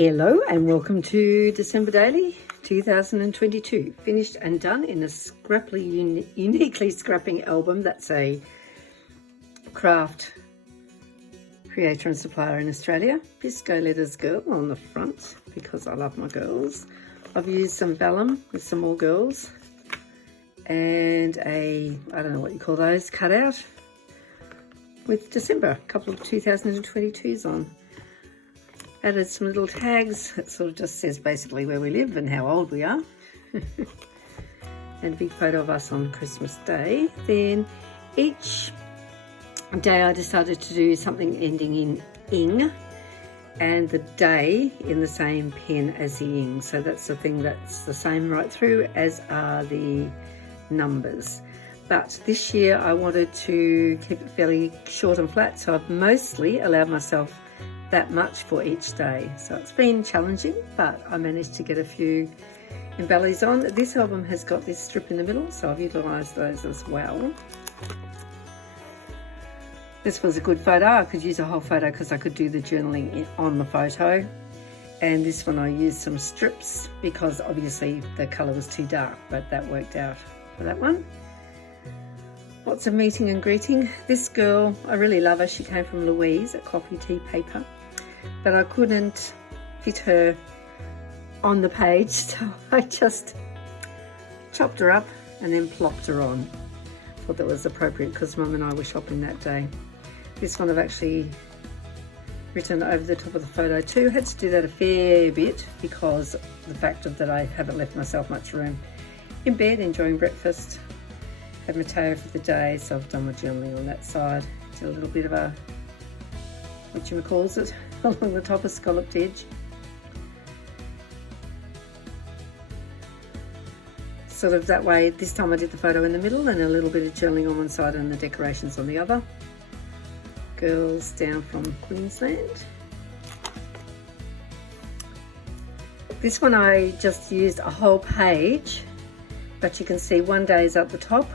Hello and welcome to December Daily 2022. Finished and done in a uniquely scrapping album. That's a craft creator and supplier in Australia. Pisco Letters Girl on the front because I love my girls. I've used some vellum with some more girls and I don't know what you call those, cutout with December, a couple of 2022s on. Added some little tags that sort of just says basically where we live and how old we are. And a big photo of us on Christmas Day. Then each day I decided to do something ending in ing and the day in the same pen as the ing. So that's the thing that's the same right through, as are the numbers. But this year I wanted to keep it fairly short and flat, so I've mostly allowed myself that much for each day. So it's been challenging, but I managed to get a few embellies on. This album has got this strip in the middle, so I've utilised those as well. This was a good photo. I could use a whole photo because I could do the journaling on the photo. And this one I used some strips because obviously the colour was too dark, but that worked out for that one. Lots of meeting and greeting. This girl, I really love her. She came from Louise at Coffee Tea Paper, but I couldn't fit her on the page, so I just chopped her up and then plopped her on. Thought that was appropriate because Mum and I were shopping that day. This one I've actually written over the top of the photo too. Had to do that a fair bit because of the fact that I haven't left myself much room. In bed, enjoying breakfast. Had Mateo for the day, so I've done my journaling on that side. Did a little bit of a, whatchamacalls it, along the top, a scalloped edge. Sort of that way, this time I did the photo in the middle and a little bit of journaling on one side and the decorations on the other. Girls down from Queensland. This one I just used a whole page, but you can see one day is up the top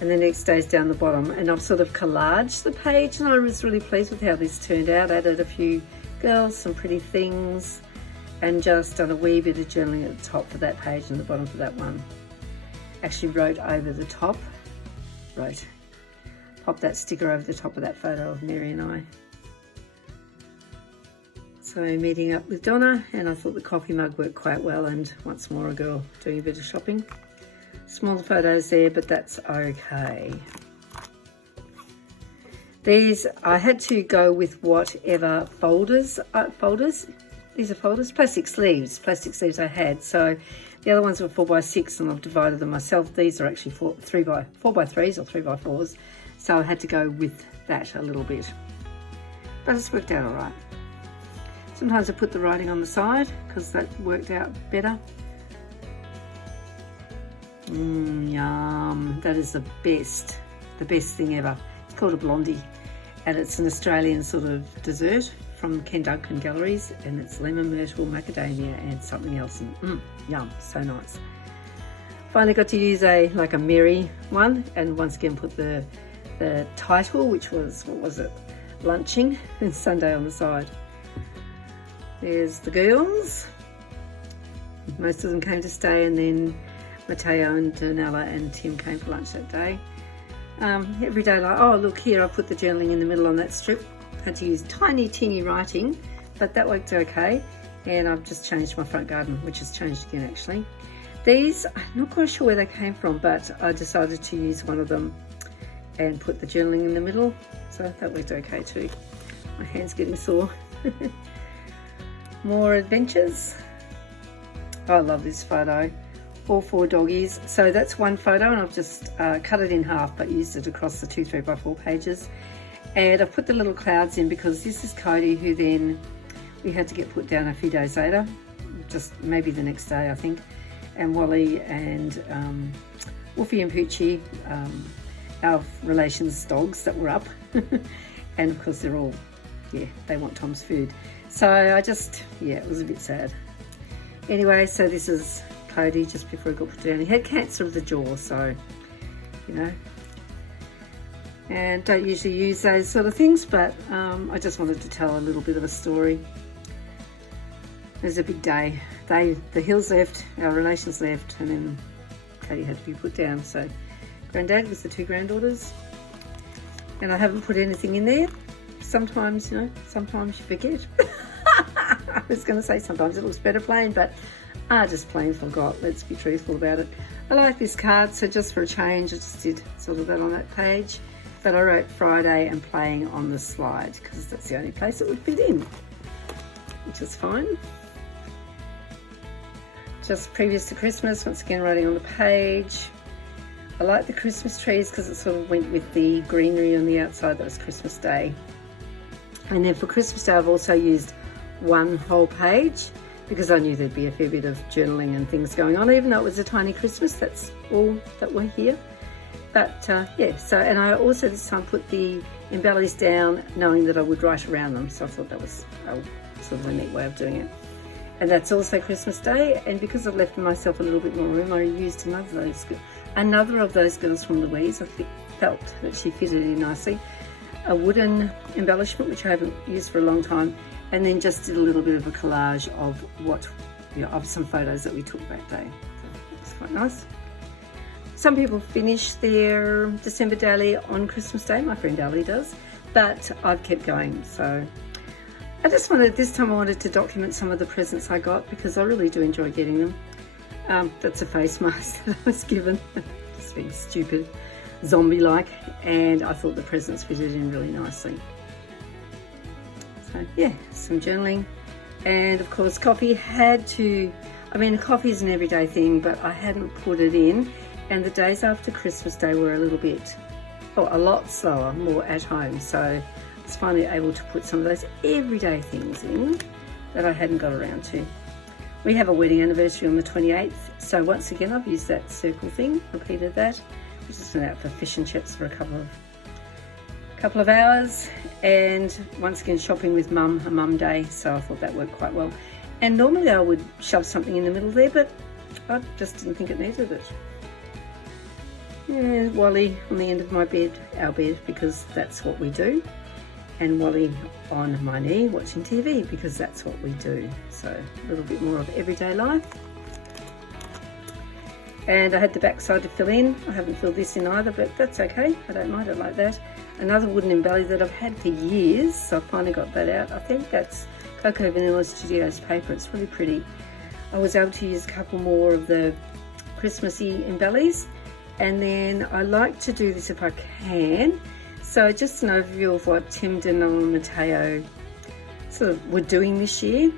and the next day's down the bottom, and I've sort of collaged the page, and I was really pleased with how this turned out. Added a few girls, some pretty things, and just done a wee bit of journaling at the top for that page and the bottom for that one. Actually wrote over the top, popped that sticker over the top of that photo of Mary and I. So meeting up with Donna, and I thought the coffee mug worked quite well, and once more a girl doing a bit of shopping. Small photos there, but that's okay. These, I had to go with whatever folders, these are folders, plastic sleeves I had. So the other ones were 4x6 and I've divided them myself. These are actually 4x3s or 3x4s. So I had to go with that a little bit, but it's worked out all right. Sometimes I put the writing on the side because that worked out better. Yum, that is the best thing ever. It's called a blondie, and it's an Australian sort of dessert from Ken Duncan Galleries, and it's lemon, myrtle, macadamia and something else, and yum, so nice. Finally got to use a Mary one, and once again put the title, which was, what was it, lunching, and Sunday on the side. There's the girls. Most of them came to stay, and then Mateo and Danella and Tim came for lunch that day. Every day, like, oh look here, I put the journaling in the middle on that strip. Had to use tiny teeny writing, but that worked okay. And I've just changed my front garden, which has changed again actually. These, I'm not quite sure where they came from, but I decided to use one of them and put the journaling in the middle. So that worked okay too. My hand's getting sore. More adventures. Oh, I love this photo. All 4 doggies. So that's one photo, and I've just cut it in half but used it across the 2 3x4 pages. And I've put the little clouds in because this is Cody, who then we had to get put down a few days later, just maybe the next day I think. And Wally and Wolfie and Poochie, our relations' dogs that were up. And of course they're all, they want Tom's food. So I just, it was a bit sad. Anyway, so this is Cody just before he got put down. He had cancer of the jaw, so, you know. And don't usually use those sort of things, but I just wanted to tell a little bit of a story. There's a big day. The Hills left, our relations left, and then Katie had to be put down. So Granddad with the 2 granddaughters. And I haven't put anything in there. Sometimes, sometimes you forget. I was going to say sometimes it looks better plain, but I just plain forgot. Let's be truthful about it. I like this card, so just for a change, I just did sort of that on that page. But I wrote Friday and playing on the slide because that's the only place it would fit in, which is fine. Just previous to Christmas, once again writing on the page. I like the Christmas trees because it sort of went with the greenery on the outside. That was Christmas Day. And then for Christmas Day, I've also used one whole page because I knew there'd be a fair bit of journaling and things going on, even though it was a tiny Christmas. That's all that we're here. But yeah, so, and I also this time put the embellies down knowing that I would write around them. So I thought that was sort of a neat way of doing it. And that's also Christmas Day. And because I've left myself a little bit more room, I used another of those girls from Louise. I felt that she fitted in nicely. A wooden embellishment, which I haven't used for a long time. And then just did a little bit of a collage of of some photos that we took that day. So it's quite nice. Some people finish their December daily on Christmas Day. My friend Ali does, but I've kept going. So this time I wanted to document some of the presents I got because I really do enjoy getting them. That's a face mask that I was given, just being stupid, zombie-like, and I thought the presents fitted in really nicely. So yeah, some journaling, and of course coffee coffee is an everyday thing, but I hadn't put it in, and the days after Christmas Day were a lot slower, more at home, so I was finally able to put some of those everyday things in that I hadn't got around to. We have a wedding anniversary on the 28th, so once again I've used that circle thing, repeated that. We just went out for fish and chips for a couple of hours, and once again shopping with Mum, a Mum Day, so I thought that worked quite well. And normally I would shove something in the middle there, but I just didn't think it needed it. Yeah, Wally on the end of my bed, our bed, because that's what we do, and Wally on my knee watching TV because that's what we do. So a little bit more of everyday life. And I had the backside to fill in. I haven't filled this in either, but that's okay. I don't mind it like that. Another wooden embelly that I've had for years, so I finally got that out. I think that's Cocoa Vanilla Studios paper. It's really pretty. I was able to use a couple more of the Christmassy embellies, and then I like to do this if I can. So just an overview of what Tim, Danilo and Matteo sort of were doing this year.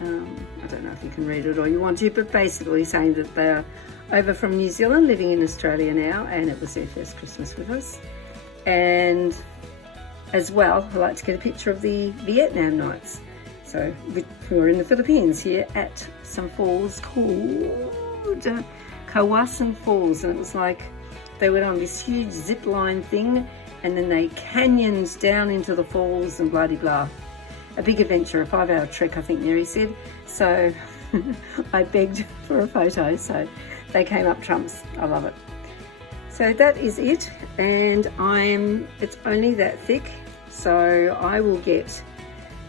I don't know if you can read it or you want to, but basically saying that they're over from New Zealand, living in Australia now, and it was their first Christmas with us. And as well, I like to get a picture of the Vietnam nights. So we were in the Philippines here at some falls called Kawasan Falls, and it was like they went on this huge zip line thing, and then they canyoned down into the falls and blah de blah. A big adventure, a 5-hour trek, I think Mary said. So I begged for a photo, so they came up trumps. I love it. So that is it, and it's only that thick, so I will get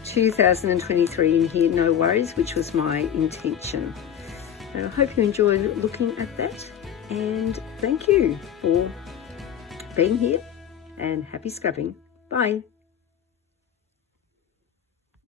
2023 in here, no worries, which was my intention. And I hope you enjoyed looking at that, and thank you for being here, and happy scrapping. Bye.